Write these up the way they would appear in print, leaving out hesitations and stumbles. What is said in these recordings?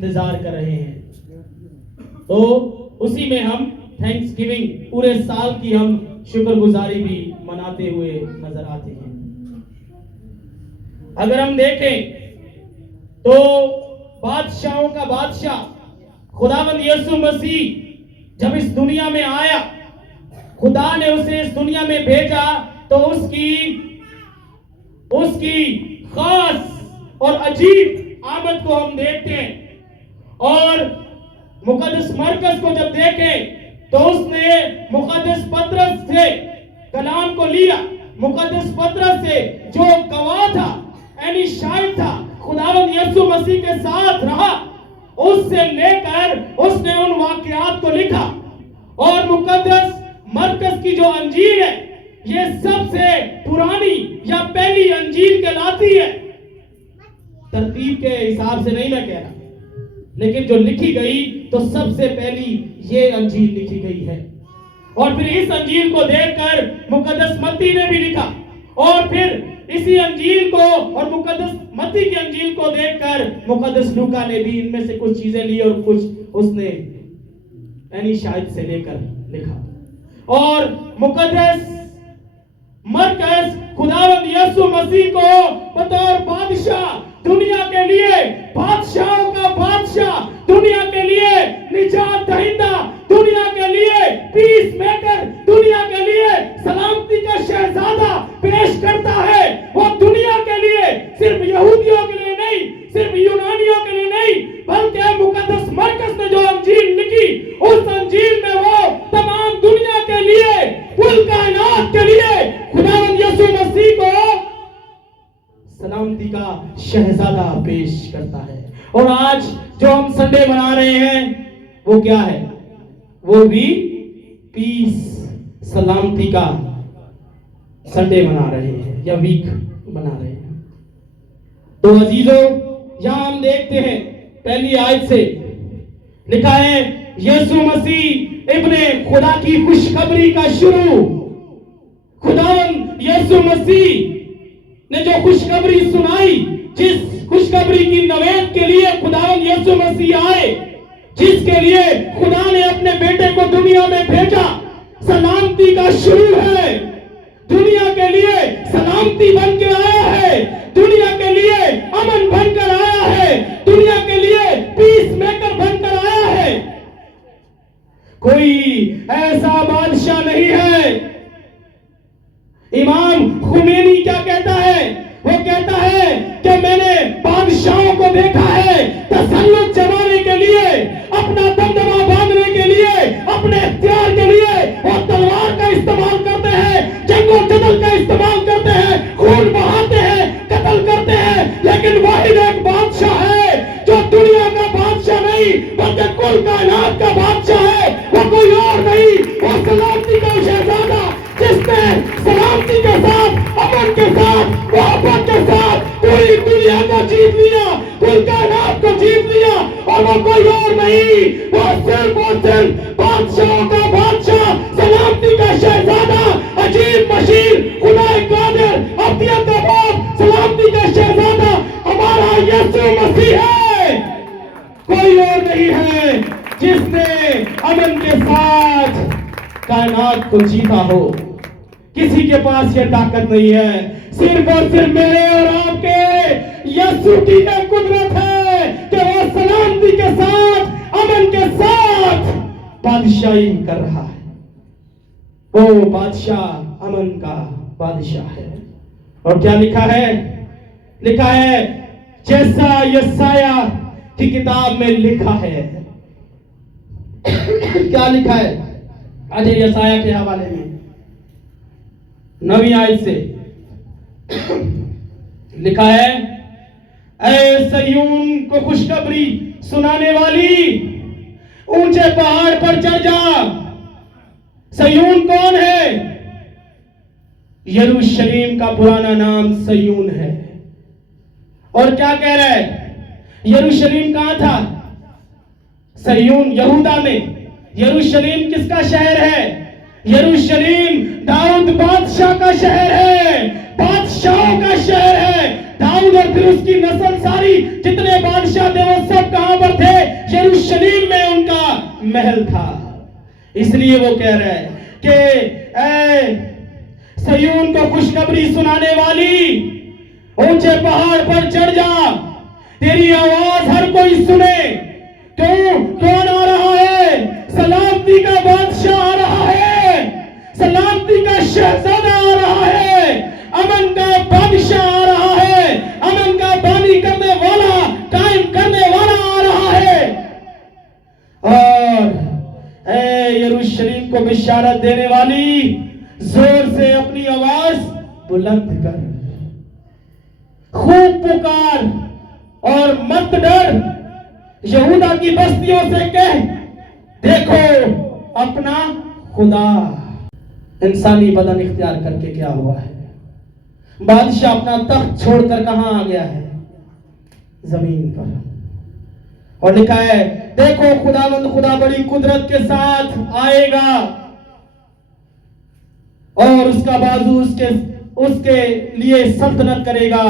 इंतजार कर रहे हैं। तो उसी में हम थैंक्स गिविंग पूरे साल की हम शुक्रगुजारी भी मनाते हुए नजर आते हैं। अगर हम देखें तो बादशाहों का बादशाह खुदावंद यीशु मसीह जब इस दुनिया में आया, खुदा ने उसे इस दुनिया में भेजा, तो उसकी खास और अजीब आमद को हम देखते हैं। और मुकद्दस मरकस को जब देखें तो उसने मुकद्दस पत्रस से कलाम को लिया। मुकद्दस पत्रस से जो गवाह था, यानी शाहिद था, खुदावंद यीशु मसीह के साथ रहा, उससे लेकर उसने उन वाकयात को लिखा। और मुकद्दस मरकस की जो अंजील है, ये सबसे पुरानी या पहली अंजील कहलाती है। तरतीब के हिसाब से नहीं मैं कह रहा, लेकिन जो लिखी गई तो सबसे पहली ये अंजील लिखी गई है। और फिर इस अंजील को देखकर मुकद्दस मत्ती ने भी लिखा, और फिर इसी अंजील को और मुकद्दस मत्ती की अंजील को देखकर मुकद्दस लूका ने भी इनमें से कुछ चीजें ली और कुछ उसने यानी शायद से लेकर लिखा। और मुकद्दस मरकस खुदावंद यीशु मसीह को बतौर बादशाह, दुनिया के लिए बादशाहों का बादशाह, दुनिया के लिए निजात दहिंदा, दुनिया के लिए पीस मेकर, दुनिया के लिए सलामती का शहजादा पेश करता है। वो दुनिया के लिए सिर्फ यहूदियों के लिए नहीं, सिर्फ यूनानियों के लिए नहीं, बल्कि मुकद्दस मरकस ने जो अंजील लिखी, उस अंजील में वो तमाम दुनिया के लिए, कुल कायनात के लिए खुदावंद यीशु मसीह को सलामती का शहजादा पेश करता है। और आज जो हम संडे मना रहे हैं वो क्या है? वो भी पीस, सलामती का संडे मना रहे हैं या वीक मना रहे हैं। तो अजीजों, यहां हम देखते हैं पहली आयत से लिखा है, यीशु मसीह इब्ने खुदा की खुशखबरी का शुरू। खुदावंद यीशु मसीह ने जो खुशखबरी सुनाई, जिस खुशखबरी की नवेद के लिए खुदावंद यीशु मसीह आए, जिसके लिए खुदा ने अपने बेटे को दुनिया में भेजा, सलामती का शुरू है। दुनिया के लिए सलामती बन के आया है, दुनिया के लिए अमन बनकर आया है, दुनिया के लिए पीस मेकर बनकर आया है। कोई ऐसा बादशाह नहीं है। इमाम खुमैनी क्या कहता है? वो कहता है कि मैंने बादशाहों को देखा है तसल्लुत जमाने के लिए, अपना दमदमा बांधने के लिए, अपने इख्तियार के लिए वो तलवार का इस्तेमाल करते हैं, जंगो जदल का इस्तेमाल करते हैं, खून बहाते हैं, कत्ल करते हैं। लेकिन वाहिद एक बादशाह है जो दुनिया का बादशाह नहीं बल्कि कुल कायनात का बादशाह है। वो कोई और नहीं, वो सलामती का शहजादा, जिसने सलामती के साथ, अमन के साथ, मोहब्बत के साथ पूरी दुनिया को जीत लिया, कुल कायनात को जीत लिया। और वो कोई और नहीं, वो सिर्फ और सिर्फ बादशाहों का बादशाह, सलामती का शहजादा, अजीब मशीन, खुदा कादिर, अब्दियत का बाप, सलामती का शहजादा हमारा यीशु मसीह है। कोई और नहीं है जिसने अमन के साथ कायनात को जीता हो। किसी के पास ये ताकत नहीं है, सिर्फ और सिर्फ मेरे और आपके यीशु की एक कुदरत है कि वो सलामती के साथ, अमन के साथ बादशाही कर रहा है। वो बादशाह अमन का बादशाह है। और क्या लिखा है? लिखा है जैसा यसाया की किताब में लिखा है। क्या लिखा है? आज यसाया के हवाले में 9वीं आयत से लिखा है, ऐ सयून को खुशखबरी सुनाने वाली, ऊंचे पहाड़ पर चढ़ जा। सयून कौन है? यरूशलेम का पुराना नाम सयून है। और क्या कह रहा है? यरूशलेम कहां था? सयून यहूदा में। यरूशलेम किसका शहर है? यरूशलेम दाऊद बादशाह का शहर है, बादशाहों का शहर है। दाऊद और फिर उसकी नस्ल सारी जितने बादशाह थे वो सब कहां पर थे? यरूशलेम में उनका महल था। इसलिए वो कह रहा है कि ऐ सयून को खुशखबरी सुनाने वाली, ऊंचे पहाड़ पर चढ़ जा, तेरी आवाज हर कोई सुने। क्यों? कौन आ रहा है? सलामती का बादशाह आ रहा है, सलामती का शहजादा आ रहा है, अमन का बादशाह आ रहा है, अमन का बानी करने वाला, कायम करने वाला आ रहा है। और यरूशलेम को बिशारत देने वाली, जोर से अपनी आवाज बुलंद कर, खूब पुकार और मत डर। यहूदा की बस्तियों से कह, देखो अपना खुदा। इंसानी बदन इख्तियार करके क्या हुआ है? बादशाह अपना तख्त छोड़कर कहां आ गया है? जमीन पर। और लिखा है, देखो खुदावंद खुदा बड़ी कुदरत के साथ आएगा और उसका बाजू उसके लिए सल्तनत करेगा।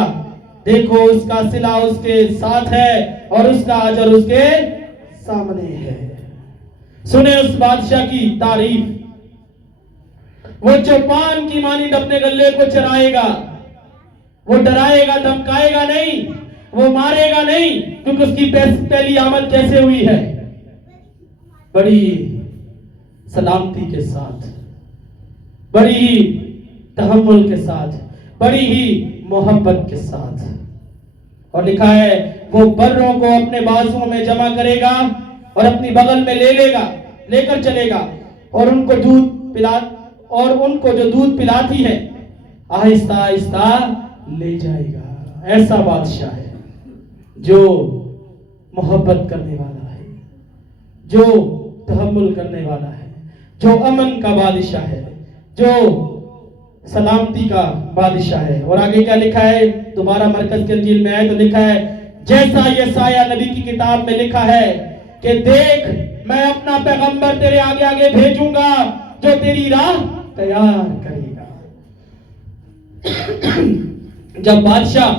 देखो उसका सिला उसके साथ है और उसका अजर उसके सामने है। सुने उस बादशाह की तारीफ, वो जो पान की मानिंद अपने गले को चराएगा, वो डराएगा धमकाएगा नहीं, वो मारेगा नहीं, क्योंकि उसकी पहली आमद कैसे हुई है? बड़ी सलामती के साथ, बड़ी ही तहम्मुल के साथ, बड़ी ही मोहब्बत के साथ। और लिखा है, वो बर्रों को अपने बाजुओं में जमा करेगा और अपनी बगल में लेकर चलेगा और उनको जो दूध पिलाती है आहिस्ता आहिस्ता ले जाएगा। ऐसा बादशाह है जो मोहब्बत करने वाला है, जो तहम्मुल करने वाला है, जो अमन का बादशाह है, जो सलामती का बादशाह है। और आगे क्या लिखा है? दोबारा मरकज के इंजील में आए तो लिखा है, जैसा यशायाह नबी की किताब में लिखा है कि देख मैं अपना पैगंबर तेरे आगे आगे भेजूंगा जो तेरी राह तैयार करेगा। जब बादशाह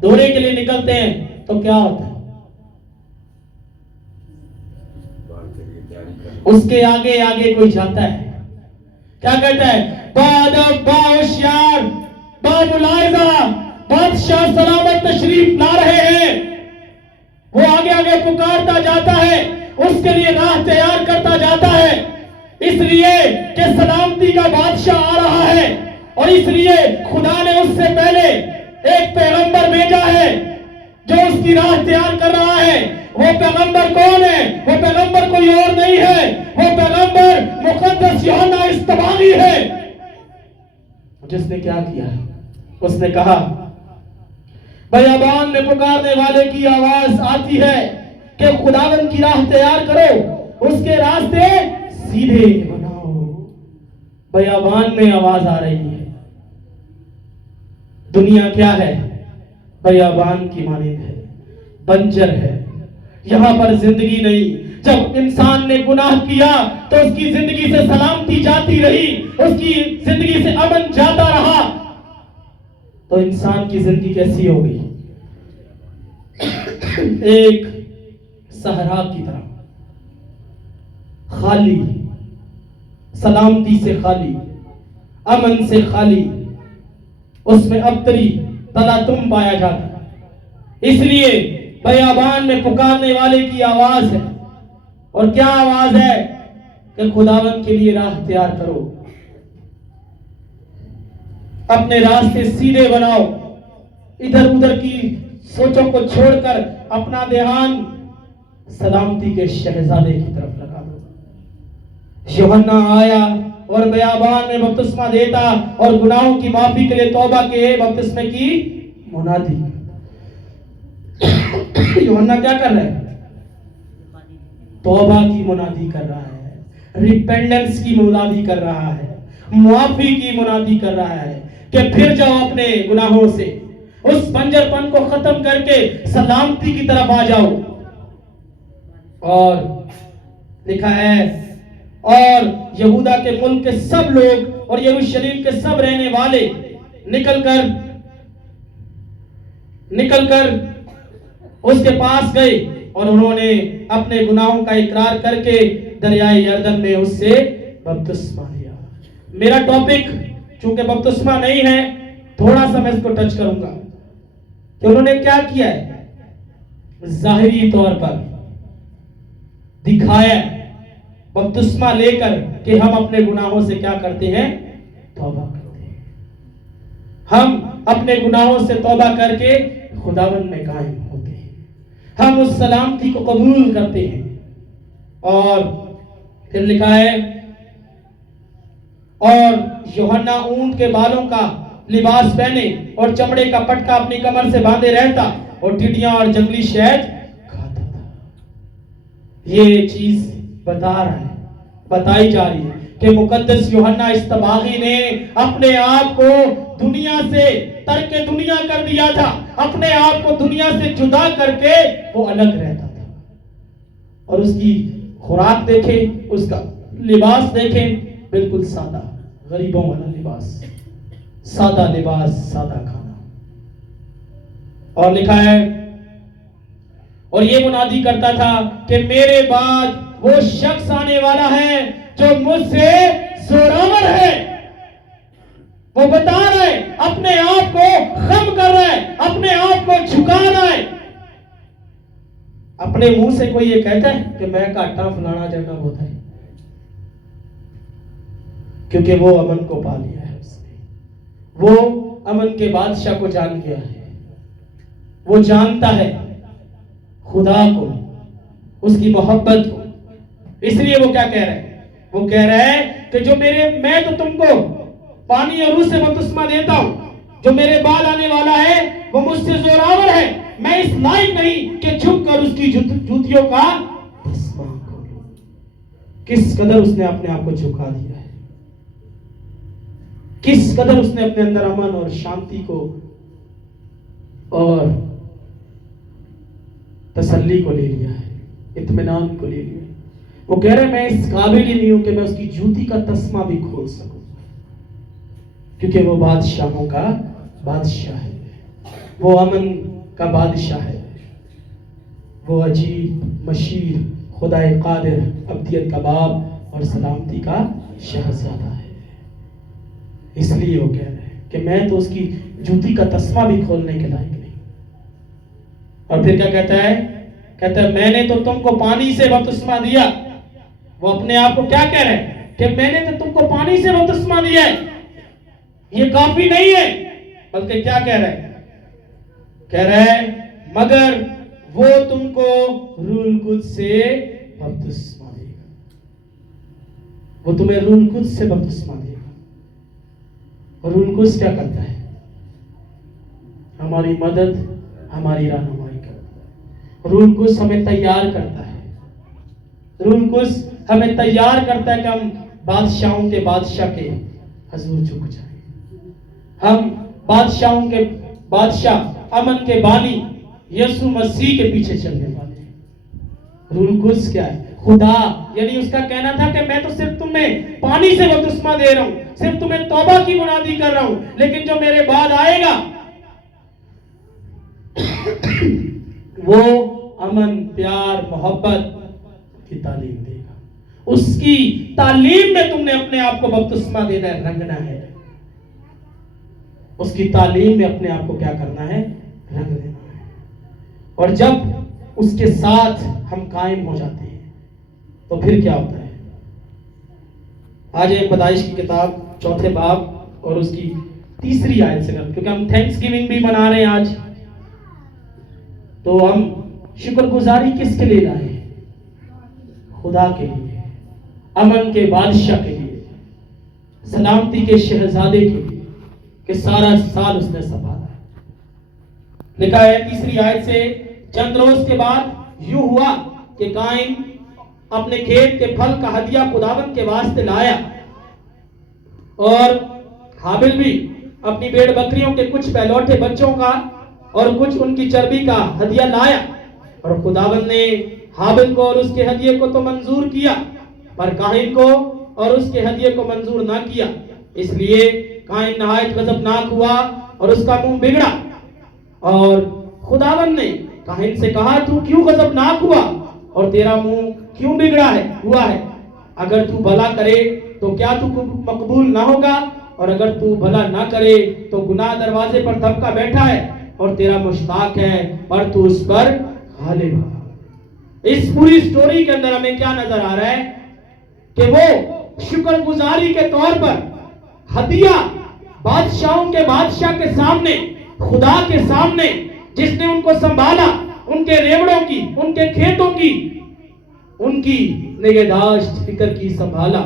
दौरे के लिए निकलते हैं तो क्या होता है? उसके आगे आगे कोई जाता है, क्या कहता है? बादशाह सलामत तशरीफ ला रहे हैं। वो आगे आगे पुकारता जाता है, उसके लिए राह तैयार करता जाता है, इसलिए कि सलामती का बादशाह आ रहा है। और इसलिए खुदा ने उससे पहले एक पैगंबर भेजा है जो उसकी राह तैयार कर रहा है। वो पैगंबर कौन है? वो पैगंबर कोई और नहीं है, वो पैगंबर मुकद्दस यूहन्ना इस्तबागी है, जिसने क्या किया? उसने कहा, बयाबान में पुकारने वाले की आवाज आती है कि खुदावंद की राह तैयार करो, उसके रास्ते सीधे बनाओ। बयाबान में आवाज आ रही है। दुनिया क्या है? बयाबान की मानिंद है, बंजर है, यहां पर जिंदगी नहीं। जब इंसान ने गुनाह किया तो उसकी जिंदगी से सलामती जाती रही, उसकी जिंदगी से अमन जाता रहा। तो इंसान की जिंदगी कैसी होगी? एक सहरा की तरह, खाली, सलामती से खाली, अमन से खाली, उसमें अबतरी तलातुम पाया जाता। इसलिए बयाबान में पुकारने वाले की आवाज है। और क्या आवाज है? कि खुदावंद के लिए राह तैयार करो, अपने रास्ते सीधे बनाओ, इधर उधर की सोचों को छोड़कर अपना ध्यान सलामती के शहजादे की तरफ लगा दो। यूहन्ना आया और बयाबान में बपतिस्मा देता और गुनाहों की माफी के लिए तौबा के बपतिस्मे की मुनादी। यूहन्ना क्या कर रहा है? तौबा की मुनादी कर रहा है, रिपेंडेंस की मुनादी कर रहा है, मुआफी की मुनादी कर रहा है कि फिर जाओ अपने गुनाहों से, उस बंजरपन को खत्म करके सलामती की तरफ आ जाओ। और लिखा है, और यहूदा के मुल्क के सब लोग और यरूशलेम के सब रहने वाले निकलकर निकलकर उसके पास गए और उन्होंने अपने गुनाहों का इकरार करके दरियाए यरदन में उससे बपतिस्मा लिया। मेरा टॉपिक चूंकि बपतिस्मा नहीं है, थोड़ा सा मैं इसको टच करूंगा कि उन्होंने क्या किया है। जाहिरी तौर पर दिखाया बपतिस्मा लेकर कि हम अपने गुनाहों से क्या करते हैं, तौबा करते हैं। हम अपने गुनाहों से तौबा करके खुदावंद में कायम होते हैं, हम उस सलामती को कबूल करते हैं। और फिर लिखा है, और यूहन्ना ऊंट के बालों का लिबास पहने और चमड़े का पटका अपनी कमर से बांधे रहता और टिड्डियां और जंगली शहद खाता था। ये चीज बताई जा रही है कि मुकद्दस यूहन्ना इस्तबागी ने अपने आप को दुनिया से तर्क दुनिया कर दिया था, अपने आप को दुनिया से जुदा करके वो अलग रहता था। और उसकी खुराक देखें, उसका लिबास देखें, बिल्कुल सादा, गरीबों वाला लिबास, सादा लिबास, सादा खाना। और लिखा है, और ये मुनादी करता था कि मेरे बाद वो शख्स आने वाला है जो मुझसे जोरावर है। वो बता रहा है, अपने आप को खम कर रहा है, अपने आप को झुका रहा है। अपने मुंह से कोई ये कहता है कि मैं काटा फलाना जगह होता है, क्योंकि वो अमन को पा लिया है उसने। वो अमन के बादशाह को जान गया है, वो जानता है खुदा को, उसकी मोहब्बत को। इसलिए वो क्या कह रहा है, वो कह रहा है कि जो मैं तो तुमको पानी और रूह से बपतिस्मा देता हूं, जो मेरे बाद आने वाला है वो मुझसे जोरावर है। मैं इस लायक नहीं कि झुक कर उसकी जूतियों का तस्मा खोलूं। किस कदर उसने अपने आप को झुका दिया है, किस कदर उसने अपने अंदर अमन और शांति को और तसल्ली को ले लिया है, इत्मीनान को ले लिया है। वो कह रहे मैं इस काबिल ही नहीं हूं कि मैं उसकी जूती का तस्मा भी खोल सकूं, क्योंकि वो बादशाहों का बादशाह है, वो अमन का बादशाह है, वो अजीब मशीर खुदाए कादिर अब्दियत का बाप और सलामती का शहजादा है। इसलिए वो कह रहे हैं कि मैं तो उसकी जूती का तस्मा भी खोलने के लायक नहीं। और फिर क्या कहता है, कहता है मैंने तो तुमको पानी से बपतिस्मा दिया। वो अपने आप को क्या कह रहे हैं कि मैंने तो तुमको पानी से बपतिस्मा दिया है, ये काफी नहीं है। बल्कि क्या कह रहे हैं, कह रहे हैं मगर वो तुमको रूह कुद्स से बपतिस्मा देगा, वो तुम्हें रूह कुद्स से बपतिस्मा देगा। और रूह कुद्स क्या करता है, हमारी मदद, हमारी रहनुमाई करता है। रूह कुद्स हमें तैयार करता है, रूह कुद्स हमें तैयार करता है कि हम बादशाहों के बादशाह के हजूर झुक जाएं। हम बादशाहों के बादशाह, अमन के बानी यीशु मसीह के पीछे चलने वाले हैं। रूह कुद्स क्या है, खुदा, यानी उसका कहना था कि मैं तो सिर्फ तुम्हें पानी से बपतिस्मा दे रहा हूं, सिर्फ तुम्हें तौबा की मुनादी कर रहा हूं, लेकिन जो मेरे बाद आएगा वो अमन, प्यार, मोहब्बत की तालीम देगा। उसकी तालीम में तुमने अपने आप को बपतिस्मा देना है, रंगना है। उसकी तालीम में अपने आप को क्या करना है, रंग देना है। और जब उसके साथ हम कायम हो जाते हैं तो फिर क्या होता है। आज एक पैदाइश की किताब 4 बाब और उसकी 3 आयत से, क्योंकि हम थैंक्स गिविंग भी मना रहे हैं आज, तो हम शुक्रगुजारी किसके लिए लाए हैं, खुदा के लिए, अमन के बादशाह के लिए, सलामती के शहजादे के लिए, कि सारा साल उसने संभाला। लिखा है 3 आयत से, चंद रोज के बाद यूं हुआ कि काइन अपने खेत के फल का हदिया खुदावन के वास्ते लाया, और हाबिल भी अपनी भेड़ बकरियों के कुछ पहलौठे बच्चों का और कुछ उनकी चर्बी का हदिया लाया। और खुदावन ने हाबिल को और उसके हदिये को तो मंजूर किया, पर काइन को और उसके हदिये को मंजूर ना किया। इसलिए काइन नहायत गजबनाक हुआ और उसका मुंह बिगड़ा और खुदावन ने काहिन से कहा, तू क्यों गजबनाक हुआ और तेरा मुंह क्यों बिगड़ा हुआ है? अगर तू भला करे तो क्या तू मकबूल ना होगा, और अगर तू भला ना करे तो गुनाह दरवाजे पर थपका बैठा है और तेरा मुश्ताक है, पर तू उस पर गालिब है। इस पूरी स्टोरी के अंदर हमें क्या नजर आ रहा है कि वो शुक्रगुजारी के तौर पर हदिया बादशाहों के बादशाह के सामने, खुदा के सामने, जिसने उनको संभाला, उनके रेवड़ों की, उनके खेतों की, उनकी निगहदाश्त, फिक्र की, संभाला,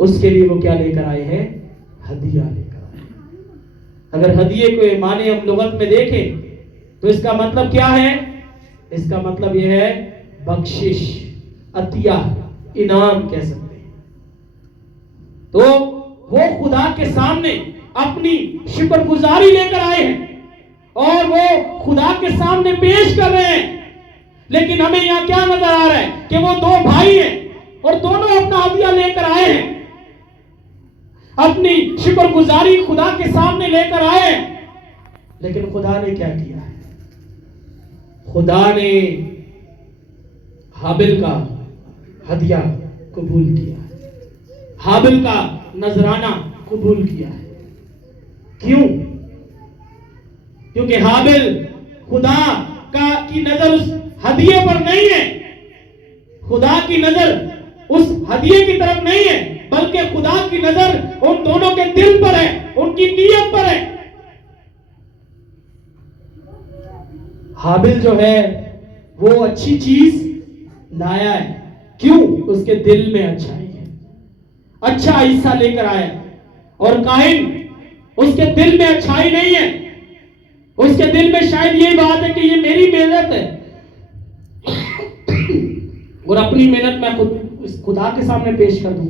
उसके लिए वो क्या लेकर आए हैं? हदिया लेकर आए। अगर हदिये को माने हम लुगत में देखें तो इसका मतलब क्या है? इसका मतलब यह है बख्शिश, अतिया, इनाम कह सकते हैं। तो वो खुदा के सामने अपनी शुक्रगुजारी लेकर आए हैं और वो खुदा के सामने पेश कर रहे हैं। लेकिन हमें यहां क्या नजर आ रहा है कि वो दो भाई हैं और दोनों अपना हदिया लेकर आए हैं, अपनी शुक्रगुजारी खुदा के सामने लेकर आए हैं। लेकिन खुदा ने क्या किया है? खुदा ने हाबिल का हदिया कबूल किया, हाबिल का नजराना कबूल किया है। क्यों? क्योंकि हाबिल खुदा की नजर उस हदिये पर नहीं है, खुदा की नजर उस हदिये की तरफ नहीं है, बल्कि खुदा की नजर उन दोनों के दिल पर है, उनकी नीयत पर है। हाबिल जो है वो अच्छी चीज लाया है। क्यों? उसके दिल में अच्छाई है, अच्छा हिस्सा लेकर आया। और काहिन, उसके दिल में अच्छाई नहीं है, उसके दिल में शायद यही बात है कि ये मेरी मेहनत है और अपनी मेहनत मैं खुदा के सामने पेश कर दूं।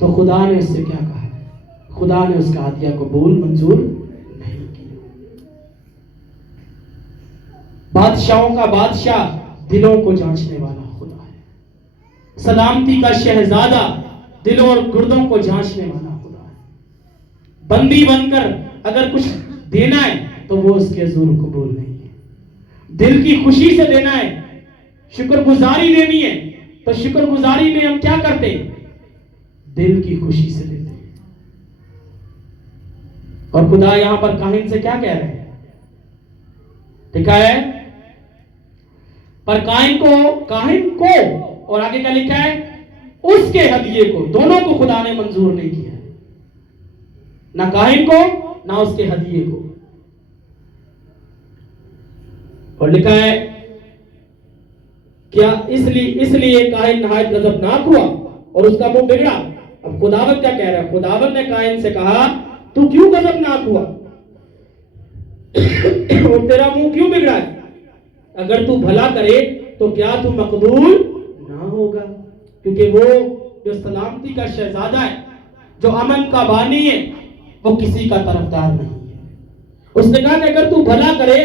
तो खुदा ने उससे क्या कहा? खुदा ने उसका हदिया कबूल मंजूर नहीं किया। बादशाहों का बादशाह दिलों को जांचने वाला खुदा है, सलामती का शहजादा दिलों और गुर्दों को जांचने वाला खुदा है। बंदी बनकर अगर कुछ देना है तो वो उसके हजूर कबूल नहीं है। दिल की खुशी से देना है, शुक्रगुजारी देनी है, तो शुक्रगुजारी में हम क्या करते हैं? दिल की खुशी से देते हैं। और खुदा यहां पर काहिन से क्या कह रहे हैं? लिखा है, पर काहिन को और आगे क्या लिखा है? उसके हदिये को, दोनों को खुदा ने मंजूर नहीं किया, ना काहिन को ना उसके हदिये को। और लिखा है क्या? इसलिए काहिन नहायत गजबनाक हुआ और उसका मुंह बिगड़ा। अब खुदावंद क्या कह रहा है? खुदावंद ने काहिन से कहा, तू क्यों गजबनाक हुआ और तेरा मुंह क्यों बिगड़ा है? अगर तू भला करे तो क्या तू मकबूल ना होगा? क्योंकि वो जो सलामती का शहजादा है, जो अमन का बानी है, वो किसी का तरफदार नहीं है। उसने कहा कि अगर तू भला करे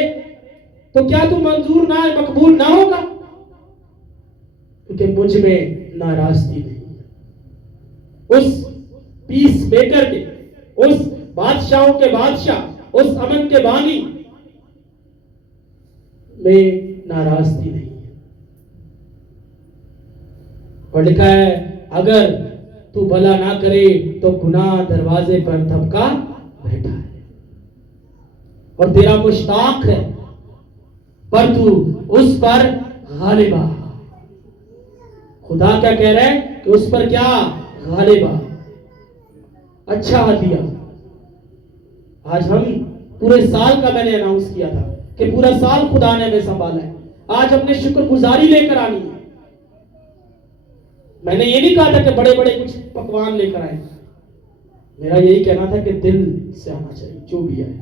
तो क्या तू मंजूर ना, मकबूल ना होगा? क्योंकि मुझ में नाराजगी नहीं है। उस पीस मेकर के, उस बादशाहों के बादशाह, उस अमन के बानी में नाराजगी नहीं है। और लिखा है, अगर तू भला ना करे तो गुनाह दरवाजे पर थपका बैठा है और तेरा मुश्ताक है, पर तू उस पर गालिबा। खुदा क्या कह रहे हैं? कि उस पर क्या? गालिबा। अच्छा हदिया। आज हम पूरे साल का मैंने अनाउंस किया था कि पूरा साल खुदा ने हमें संभाला है। आज हमने शुक्रगुजारी लेकर आनी है। मैंने ये नहीं कहा था कि बड़े बड़े कुछ पकवान लेकर आए, मेरा यही कहना था कि दिल से आना चाहिए, जो भी आए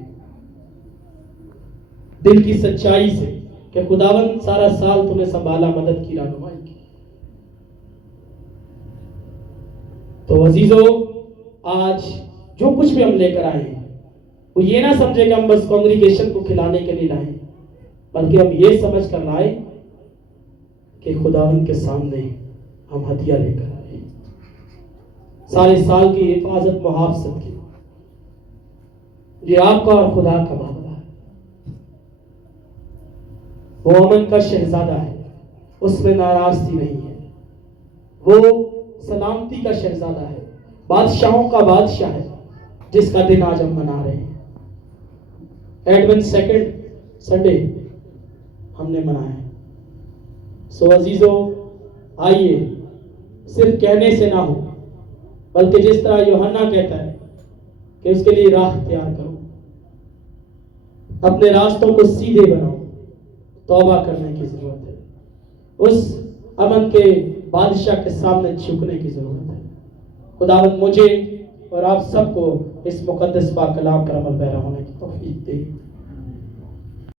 दिल की सच्चाई से, कि खुदावंद सारा साल तुम्हें संभाला, मदद की, रहनुमाई की। तो अजीजों, आज जो कुछ भी हम लेकर आए हैं वो ये ना समझे कि हम बस कांग्रीगेशन को खिलाने के लिए लाए, बल्कि हम ये समझ कर लाए कि खुदावंद के सामने हम हदिया लेकर आए, सारे साल की हिफाजत मुहाफजत की। ये आपका और खुदा का मामला है। वो अमन का शहजादा है, उसमें नाराजगी नहीं है। वो सलामती का शहजादा है, बादशाहों का बादशाह है, जिसका दिन आज हम मना रहे हैं। एडवेंट सेकंड संडे हमने मनाया है। सो अजीजों, आइए सिर्फ कहने से ना हो, बल्कि जिस तरह यूहन्ना कहता है कि उसके लिए राह तैयार करो, अपने रास्तों को सीधे बनाओ, तौबा करने की जरूरत है, उस अमन के बादशाह के सामने झुकने की जरूरत है। खुदावंद मुझे और आप सबको इस मुकद्दस पाक कलाम पर अमल पैरा होने की तौफीक दे।